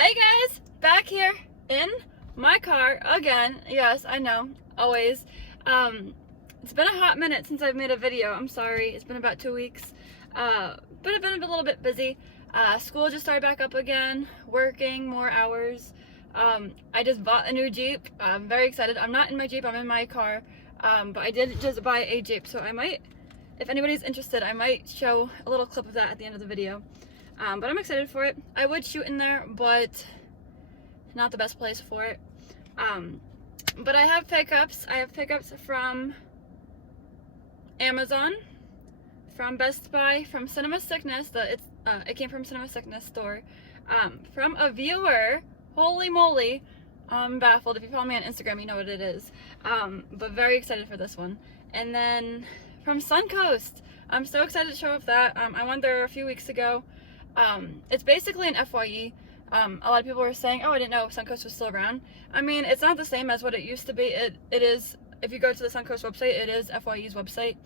Hey guys, back here in my car again. Yes, I know, always. It's been a hot minute since I've made a video. I'm sorry, it's been about 2 weeks. But I've been a little bit busy. School just started back up again, working more hours. I just bought a new Jeep. I'm very excited. I'm not in my Jeep, I'm in my car. But I did just buy a Jeep, so I might, if anybody's interested, I might show a little clip of that at the end of the video. But I'm excited for it. I would shoot in there, but not the best place for it. But I have pickups. I have pickups from Amazon, from Best Buy, from Cinemasickness. It came from Cinemasickness store. From a viewer. Holy moly. I'm baffled. If you follow me on Instagram, you know what it is. But very excited for this one. And then from Suncoast. I'm so excited to show off that. I went there a few weeks ago. It's basically an FYE. A lot of people were saying, oh, I didn't know Suncoast was still around. I mean, it's not the same as what it used to be. It is, if you go to the Suncoast website, it is FYE's website.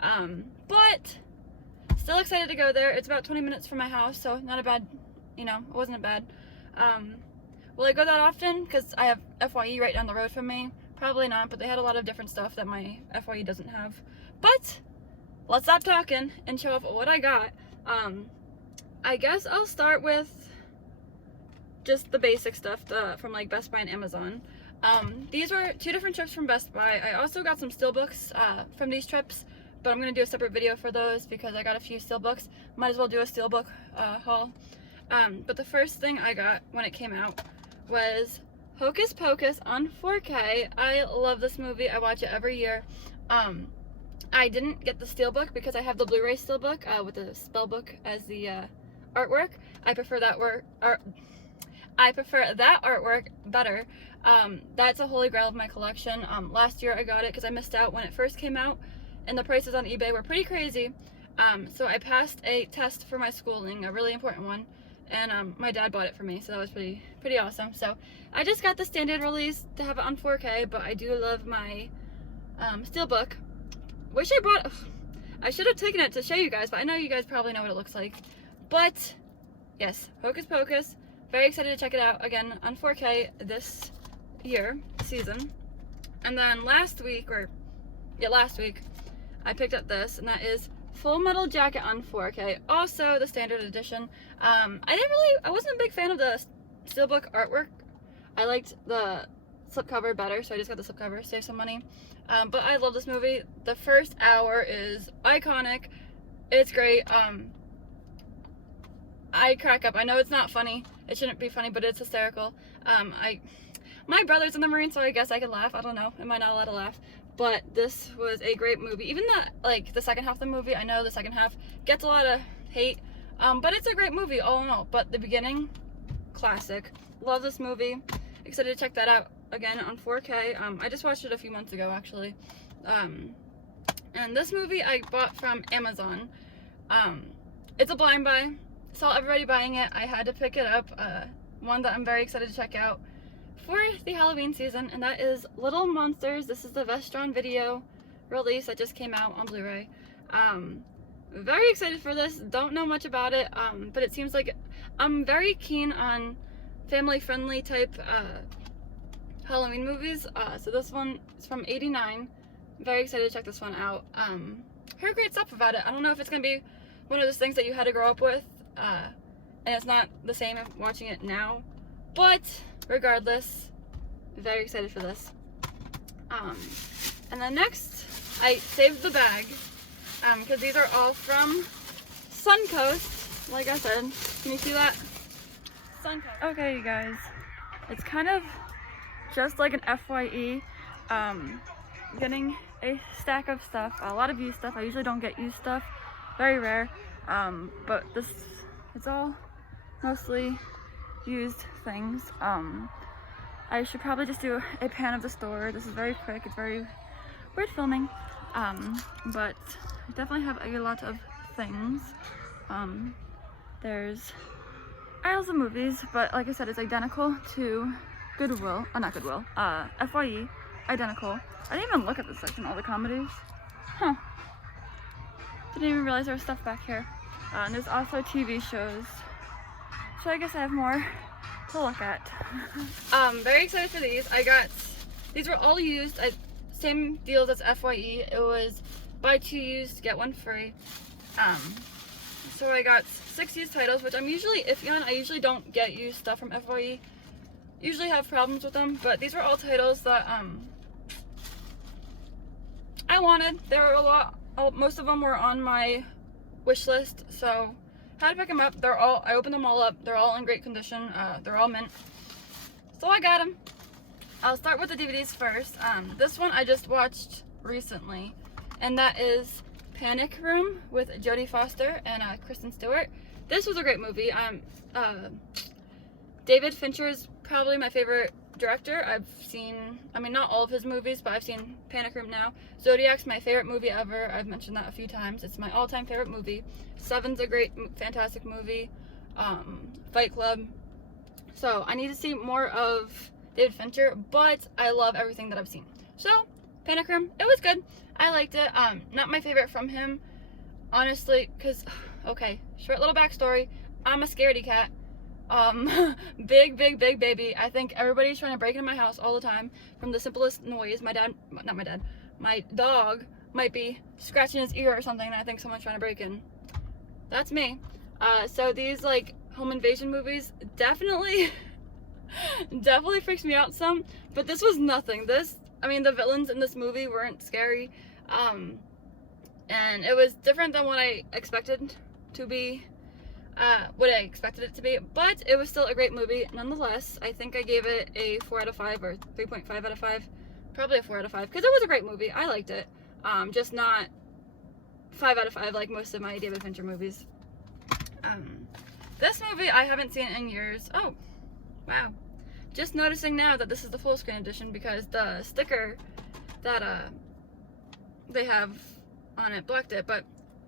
But still excited to go there. It's about 20 minutes from my house, so not a bad, it wasn't bad. Will I go that often? Because I have FYE right down the road from me. Probably not, but they had a lot of different stuff that my FYE doesn't have. But let's stop talking and show off what I got. I guess I'll start with just the basic stuff from like Best Buy and Amazon. These were 2 different trips from Best Buy. I also got some steelbooks from these trips, but I'm going to do a separate video for those because I got a few steelbooks. Might as well do a steelbook haul. But the first thing I got when it came out was Hocus Pocus on 4K. I love this movie. I watch it every year. I didn't get the steelbook because I have the Blu-ray steelbook with the spellbook as the artwork. I prefer that artwork better. That's a holy grail of my collection. Last year I got it because I missed out when it first came out, and the prices on eBay were pretty crazy. So I passed a test for my schooling, a really important one, and my dad bought it for me, so that was pretty awesome. So I just got the standard release to have it on 4K, but I do love my steelbook. Wish I brought. I should have taken it to show you guys, but I know you guys probably know what it looks like. But yes, Hocus Pocus. Very excited to check it out again on 4K this season. And then last week, I picked up this, and that is Full Metal Jacket on 4K. Also the standard edition. I wasn't a big fan of the steelbook artwork. I liked the slipcover better, so I just got the slipcover, save some money. But I love this movie. The first hour is iconic. It's great. I crack up. I know it's not funny. It shouldn't be funny, but it's hysterical. My brother's in the Marine, so I guess I could laugh. I don't know. Am I not allowed to laugh? But this was a great movie. Even the second half of the movie, I know the second half gets a lot of hate, but it's a great movie all in all. But the beginning, classic. Love this movie. Excited to check that out again on 4K. I just watched it a few months ago, actually. And this movie I bought from Amazon. It's a blind buy. Saw everybody buying it. I had to pick it up. One that I'm very excited to check out for the Halloween season, and that is Little Monsters. This is the Vestron video release that just came out on Blu-ray. Very excited for this. Don't know much about it, but it seems like I'm very keen on family-friendly type Halloween movies. So this one is from '89. Very excited to check this one out. Heard great stuff about it. I don't know if it's gonna be one of those things that you had to grow up with, and it's not the same as watching it now, but regardless, very excited for this. And then next, I saved the bag, because these are all from Suncoast, like I said. Can you see that? Suncoast. Okay, you guys, it's kind of just like an FYE, getting a stack of stuff, a lot of used stuff. I usually don't get used stuff, very rare, but it's all mostly used things. I should probably just do a pan of the store. This is very quick. It's very weird filming, but I definitely have a lot of things. There's aisles of movies, but like I said, it's identical to Goodwill, not Goodwill, FYE, identical. I didn't even look at this section, all the comedies. Huh. Didn't even realize there was stuff back here. And there's also TV shows. So I guess I have more to look at. Very excited for these. These were all used. Same deals as FYE. It was buy 2 used, get 1 free. So I got 6 used titles, which I'm usually iffy on. I usually don't get used stuff from FYE. Usually have problems with them, but these were all titles that I wanted. There were a lot. Most of them were on my wish list, so had to pick them up. I opened them all up. They're all in great condition. They're all mint. So I got them. I'll start with the DVDs first. This one I just watched recently, and that is Panic Room with Jodie Foster and Kristen Stewart. This was a great movie. David Fincher's probably my favorite director. I've seen, not all of his movies, but I've seen Panic Room now. Zodiac's my favorite movie ever. I've mentioned that a few times. It's my all-time favorite movie. Seven's a great, fantastic movie. Fight Club. So I need to see more of David Fincher, but I love everything that I've seen. So Panic Room, it was good. I liked it. Not my favorite from him, honestly, because, okay, short little backstory. I'm a scaredy cat. Big baby. I think everybody's trying to break into my house all the time from the simplest noise. My dog might be scratching his ear or something, and I think someone's trying to break in. That's me. So these, like, home invasion movies definitely freaks me out some, but this was nothing. The villains in this movie weren't scary, and it was different than what I expected to be. What I expected it to be, but it was still a great movie nonetheless. I think I gave it a 4 out of 5 or 3.5 out of 5. Probably a 4 out of 5 because it was a great movie. I liked it. Just not 5 out of 5 like most of my David Fincher movies. This movie I haven't seen in years. Oh, wow. Just noticing now that this is the full screen edition because the sticker that they have on it blocked it, but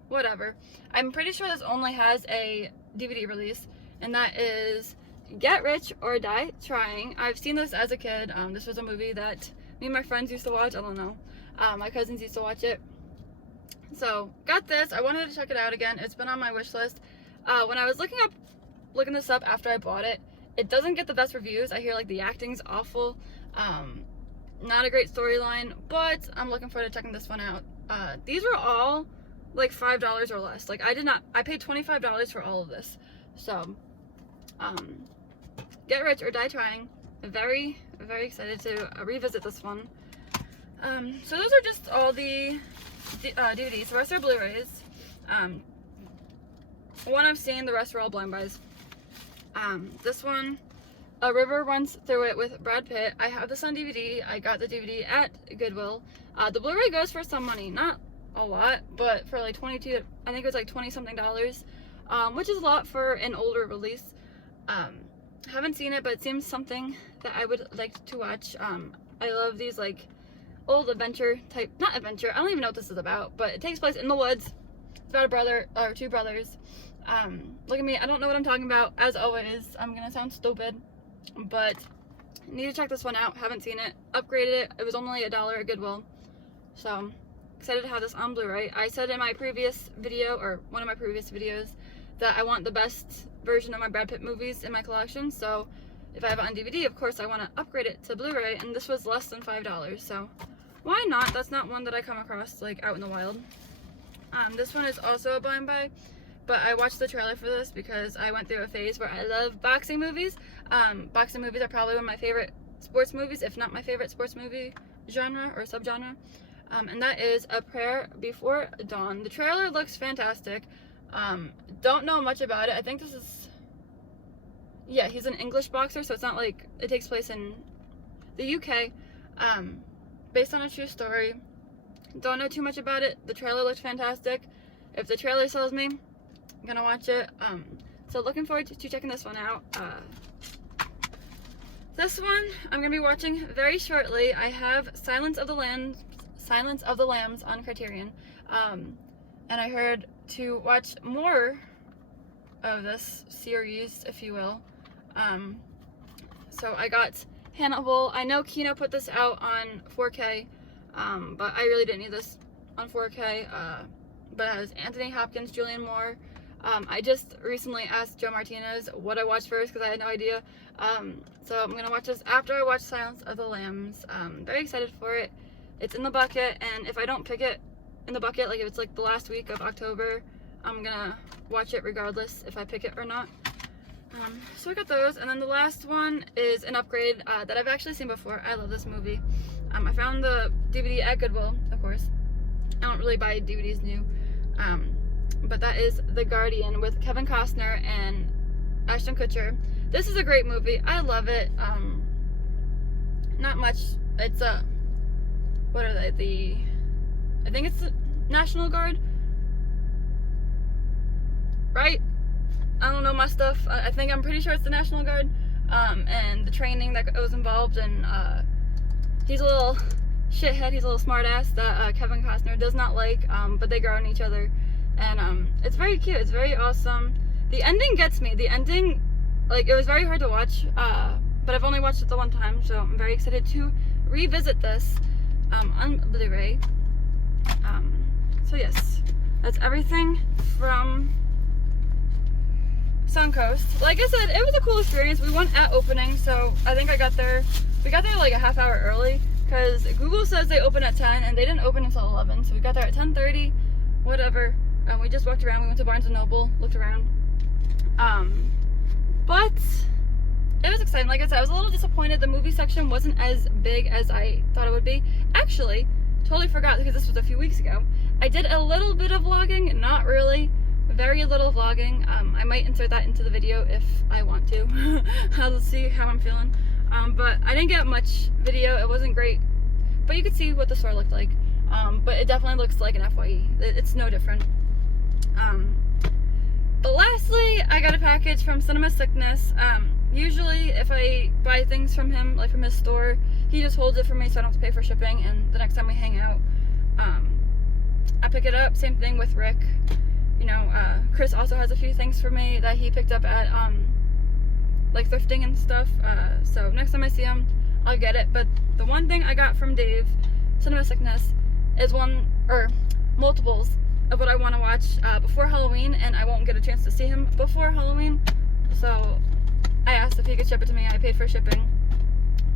whatever. I'm pretty sure this only has a DVD release, and that is Get Rich or Die Trying. I've seen this as a kid. This was a movie that me and my friends used to watch. I don't know. My cousins used to watch it. So, got this. I wanted to check it out again. It's been on my wish list. When I was looking this up after I bought it, it doesn't get the best reviews. I hear, like, the acting's awful. Not a great storyline, but I'm looking forward to checking this one out. These were all like $5 or less. Like, I paid $25 for all of this. So, Get Rich or Die Trying. Very excited to revisit this one. So those are just all the DVDs. The rest are Blu-rays. One I've seen, the rest are all blind buys. This one, A River Runs Through It with Brad Pitt. I have this on DVD. I got the DVD at Goodwill. The Blu-ray goes for some money. Not a lot, but for like I think it was like 20 something dollars, which is a lot for an older release. Haven't seen it, but it seems something that I would like to watch. I love these like old adventure type, not adventure, I don't even know what this is about, but it takes place in the woods. It's about a brother or 2 brothers. Look at me, I don't know what I'm talking about. As always, I'm gonna sound stupid, but I need to check this one out. Haven't seen it. Upgraded it. It was only $1 at Goodwill, so excited to have this on Blu-ray. I said in my previous video, or one of my previous videos, that I want the best version of my Brad Pitt movies in my collection, so if I have it on DVD, of course I want to upgrade it to Blu-ray, and this was less than $5, so why not? That's not one that I come across like out in the wild. This one is also a blind buy, but I watched the trailer for this because I went through a phase where I love boxing movies. Boxing movies are probably one of my favorite sports movies, if not my favorite sports movie genre or subgenre. And that is A Prayer Before Dawn. The trailer looks fantastic. Don't know much about it. I think this is, yeah, he's an English boxer, so it's not like it takes place in the UK. Based on a true story. Don't know too much about it. The trailer looked fantastic. If the trailer sells me, I'm gonna watch it. So looking forward to checking this one out. This one I'm gonna be watching very shortly. I have Silence of the Lambs on Criterion, and I heard to watch more of this series, if you will. So I got Hannibal. I know Kino put this out on 4K, but I really didn't need this on 4K. But it has Anthony Hopkins, Julianne Moore, I just recently asked Joe Martinez what I watched first because I had no idea. So I'm gonna watch this after I watch Silence of the Lambs. Very excited for it. It's in the bucket, and if I don't pick it in the bucket, like if it's like the last week of October, I'm gonna watch it regardless if I pick it or not. So I got those, and then the last one is an upgrade that I've actually seen before. I love this movie. I found the DVD at Goodwill, of course. I don't really buy DVDs new. But that is The Guardian with Kevin Costner and Ashton Kutcher. This is a great movie. I love it. Not much. It's what are they? I think it's the National Guard, right? I don't know my stuff. I'm pretty sure it's the National Guard. And the training that was involved, and he's a little shithead. He's a little smartass that Kevin Costner does not like. But they grow on each other. And it's very cute. It's very awesome. The ending gets me. The ending, like, it was very hard to watch, but I've only watched it the one time, so I'm very excited to revisit this on Blu-ray. So yes, that's everything from Suncoast. Like I said, it was a cool experience. We went at opening, so I think we got there like a half hour early, because Google says they open at 10, and they didn't open until 11, so we got there at 10:30, whatever. We just walked around. We went to Barnes & Noble, looked around. But it was exciting. Like I said, I was a little disappointed the movie section wasn't as big as I thought it would be. Actually, totally forgot, because this was a few weeks ago. I did a little bit of vlogging, not really. Very little vlogging. I might insert that into the video if I want to. I'll see how I'm feeling. But I didn't get much video. It wasn't great. But you could see what the store looked like. But it definitely looks like an FYE. It's no different. But lastly, I got a package from Cinemasickness. Usually if I buy things from him, like from his store, he just holds it for me so I don't have to pay for shipping, and the next time we hang out, I pick it up. Same thing with Rick. You know, Chris also has a few things for me that he picked up at, like thrifting and stuff, so next time I see him, I'll get it. But the one thing I got from Dave, Cinemasickness, is multiples of what I want to watch before Halloween, and I won't get a chance to see him before Halloween, so I asked if he could ship it to me. I paid for shipping.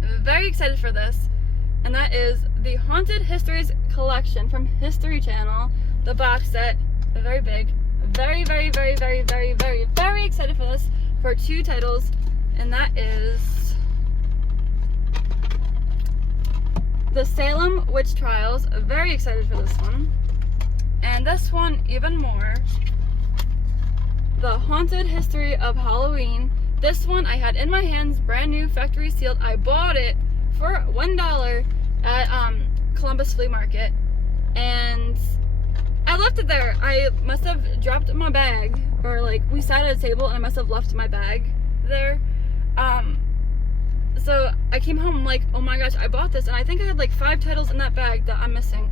I'm very excited for this, and that is the Haunted Histories collection from History Channel, the box set. Very big. Very, very, very, very, very, very, very excited for this, for 2 titles, and that is the Salem Witch Trials. Very excited for this one. And this one even more, The Haunted History of Halloween. This one I had in my hands, brand new, factory sealed. I bought it for $1 at Columbus Flea Market, and I left it there. I must have dropped my bag, or like we sat at a table and I must have left my bag there. So I came home like, oh my gosh, I bought this, and I think I had like 5 titles in that bag that I'm missing.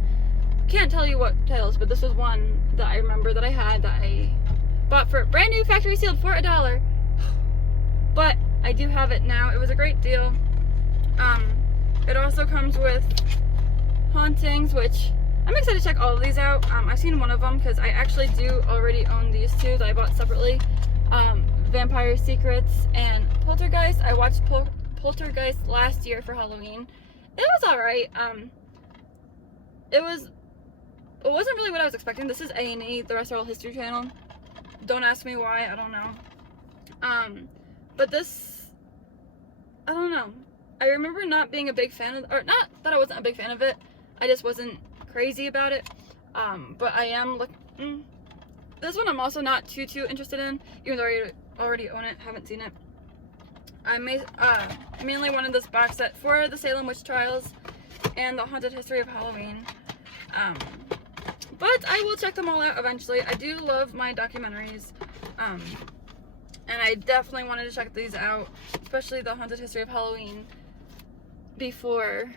Can't tell you what titles, but this was one that I remember that I had, that I bought for brand new, factory sealed, for $1. But I do have it now. It was a great deal. It also comes with Hauntings, which I'm excited to check all of these out. I've seen one of them because I actually do already own these 2 that I bought separately. Vampire Secrets and Poltergeist. I watched Poltergeist last year for Halloween. It was alright. It wasn't really what I was expecting. This is A&E, the rest are all History Channel. Don't ask me why, I don't know. But this, I don't know. I remember not being a big fan of, or not that I wasn't a big fan of it, I just wasn't crazy about it. But I am looking, this one I'm also not too interested in, even though I already own it, haven't seen it. I mainly wanted this box set for the Salem Witch Trials and the Haunted History of Halloween. But I will check them all out eventually. I do love my documentaries. And I definitely wanted to check these out, especially the Haunted History of Halloween, before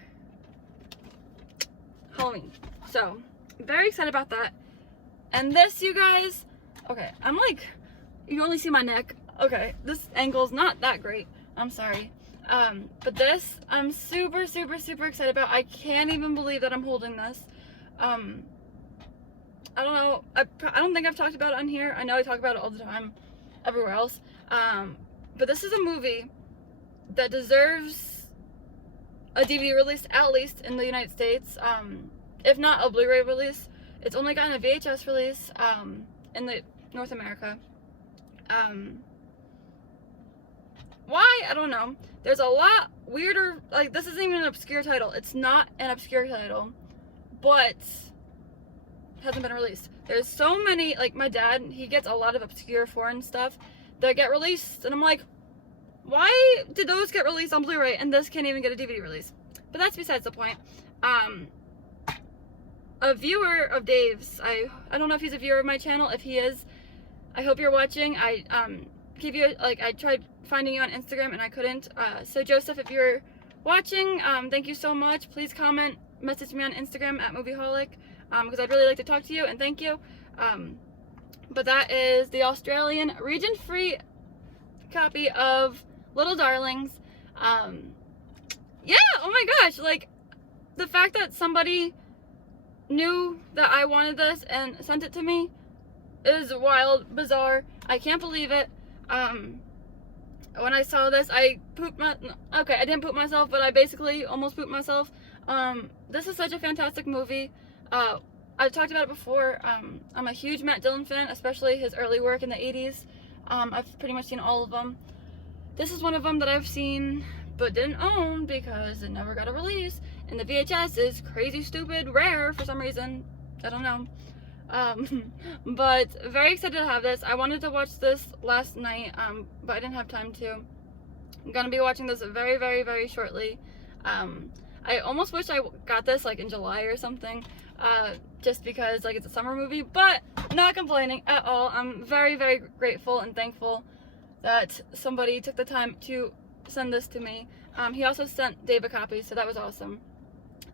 Halloween. So, very excited about that. And this, you guys, okay, I'm like, you can only see my neck. Okay, this angle's not that great. I'm sorry. But this, I'm super excited about. I can't even believe that I'm holding this. I don't know. I don't think I've talked about it on here. I know I talk about it all the time everywhere else. But this is a movie that deserves a DVD release, at least in the United States. If not a Blu-ray release. It's only gotten a VHS release in the North America. Why? I don't know. There's a lot weirder, like, this isn't even an obscure title. It's not an obscure title, but hasn't been released. There's so many, like, my dad, he gets a lot of obscure foreign stuff that get released, and I'm like, why did those get released on Blu-ray and this can't even get a DVD release? But that's besides the point. A viewer of Dave's, I don't know if he's a viewer of my channel. If he is, I hope you're watching. I give you, like, I tried finding you on Instagram and I couldn't. So Joseph, if you're watching, thank you so much. Please comment, message me on Instagram at Movieholic, because I'd really like to talk to you, and thank you. But that is the Australian region-free copy of Little Darlings. Yeah, oh my gosh, like, the fact that somebody knew that I wanted this and sent it to me is wild, bizarre. I can't believe it. When I saw this, I pooped okay, I didn't poop myself, but I basically almost pooped myself. This is such a fantastic movie. I've talked about it before. I'm a huge Matt Dillon fan, especially his early work in the 80s. I've pretty much seen all of them. This is one of them that I've seen but didn't own because it never got a release. And the VHS is crazy, stupid, rare for some reason. I don't know. But very excited to have this. I wanted to watch this last night, but I didn't have time to. I'm gonna be watching this very, very, very shortly. I almost wish I got this like in July or something, just because like it's a summer movie, but not complaining at all. I'm very, very grateful and thankful that somebody took the time to send this to me. He also sent Dave a copy, so that was awesome.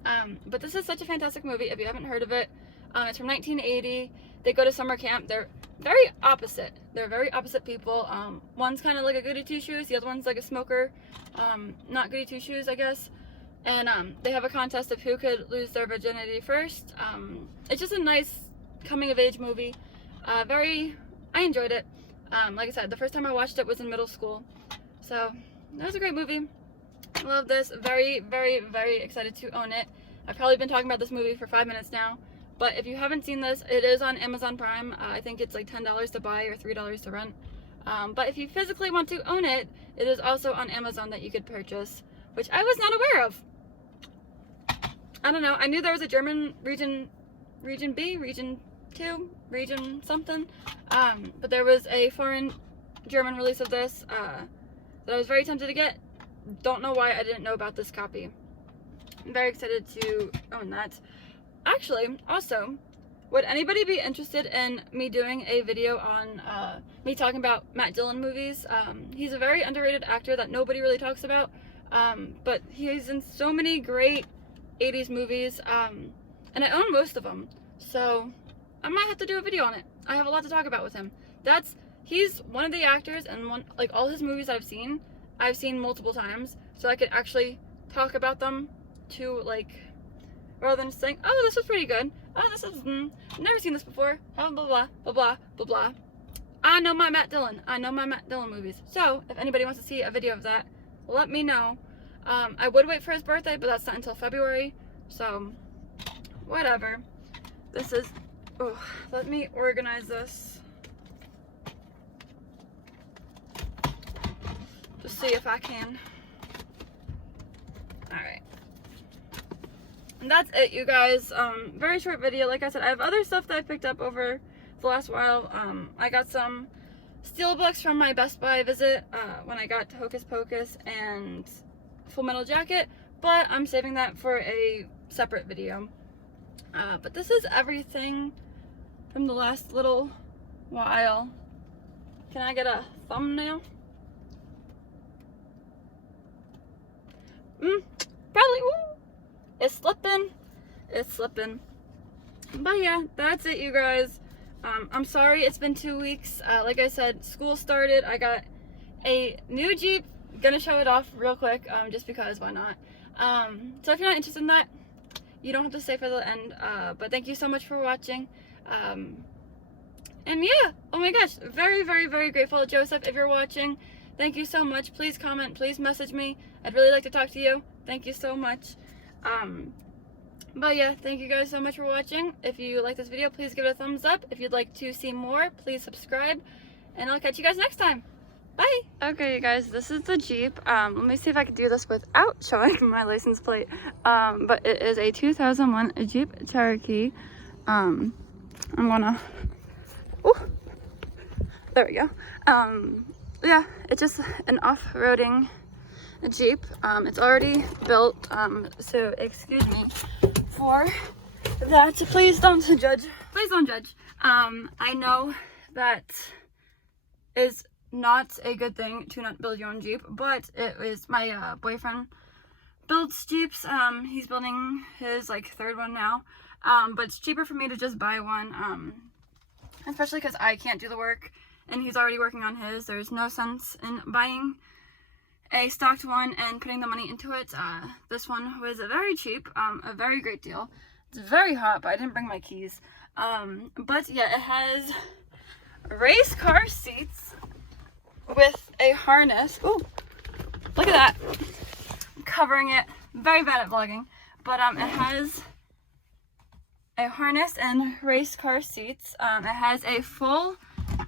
But this is such a fantastic movie. If you haven't heard of it, it's from 1980. They go to summer camp. They're very opposite. They're very opposite people. One's kind of like a goody two-shoes. The other one's like a smoker. Not goody two-shoes, I guess. And they have a contest of who could lose their virginity first. It's just a nice coming-of-age movie. I enjoyed it. Like I said, the first time I watched it was in middle school. So, that was a great movie. I love this. Very, very, very excited to own it. I've probably been talking about this movie for 5 minutes now. But if you haven't seen this, it is on Amazon Prime. I think it's like $10 to buy or $3 to rent. But if you physically want to own it, it is also on Amazon that you could purchase, which I was not aware of. I don't know. I knew there was a German region B, region 2, region something. But there was a foreign German release of this that I was very tempted to get. Don't know why I didn't know about this copy. I'm very excited to own that. Actually, also, would anybody be interested in me doing a video on me talking about Matt Dillon movies? He's a very underrated actor that nobody really talks about, but he's in so many great 80s movies, and I own most of them, so I might have to do a video on it. I have a lot to talk about with him. He's one of the actors, and like all his movies I've seen multiple times, so I could actually talk about them to, like, rather than just saying, oh, this was pretty good. Oh, this is, never seen this before. Blah, blah, blah, blah, blah, blah, blah. I know my Matt Dillon. I know my Matt Dillon movies. So, if anybody wants to see a video of that, let me know. I would wait for his birthday, but that's not until February. So, whatever. This is, oh, let me organize this. Just see if I can. Alright. And that's it, you guys. Very short video. Like I said, I have other stuff that I picked up over the last while. I got some steelbooks from my Best Buy visit when I got Hocus Pocus and Full Metal Jacket, but I'm saving that for a separate video. But this is everything from the last little while. Can I get a thumbnail? Probably. Woo. It's slipping. But yeah, that's it, you guys. I'm sorry it's been 2 weeks. Like I said, school started. I got a new Jeep. Gonna show it off real quick, just because, why not? So if you're not interested in that, you don't have to stay for the end. But thank you so much for watching. And yeah, oh my gosh, very, very, very grateful. Joseph, if you're watching, thank you so much. Please comment, please message me. I'd really like to talk to you. Thank you so much. But yeah, thank you guys so much for watching. If you like this video, please give it a thumbs up. If you'd like to see more, please subscribe. And I'll catch you guys next time. Bye! Okay, you guys, this is the Jeep. Let me see if I can do this without showing my license plate. But it is a 2001 Jeep Cherokee. I'm gonna... Ooh, there we go. Yeah, it's just an off-roading Jeep. It's already built, so excuse me for that. Please don't judge. Please don't judge. I know that is not a good thing to not build your own Jeep, but it is my boyfriend builds Jeeps. He's building his like third one now. But it's cheaper for me to just buy one. Especially because I can't do the work and he's already working on his. There's no sense in buying a stocked one and putting the money into it. This one was very cheap, a very great deal. It's very hot, but I didn't bring my keys. But yeah, it has race car seats with a harness. Ooh, look at that. I'm covering it. Very bad at vlogging. But it has a harness and race car seats. It has a full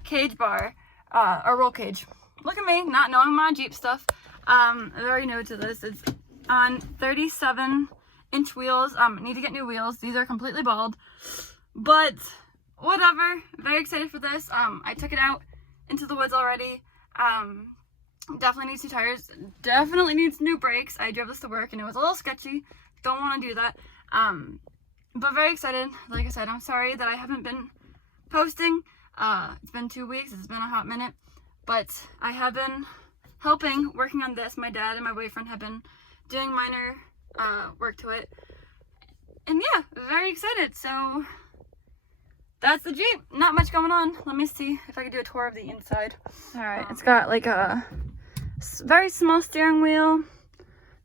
cage bar, a roll cage. Look at me, not knowing my Jeep stuff. Very new to this. It's on 37-inch wheels. Need to get new wheels. These are completely bald, but whatever. Very excited for this. I took it out into the woods already. Definitely needs new tires. Definitely needs new brakes. I drove this to work and it was a little sketchy. Don't want to do that. But very excited. Like I said, I'm sorry that I haven't been posting. It's been 2 weeks. It's been a hot minute. But I have been helping, working on this. My dad and my boyfriend have been doing minor work to it. And yeah, very excited. So that's the Jeep. Not much going on. Let me see if I can do a tour of the inside. Alright, it's got like a very small steering wheel.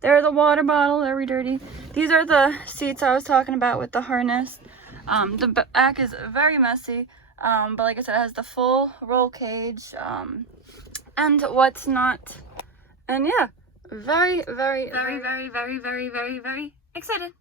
There's the water bottle, very dirty. These are the seats I was talking about with the harness. The back is very messy, but like I said, it has the full roll cage, and what's not. And yeah, very, very, very, very, very, very, very, very excited.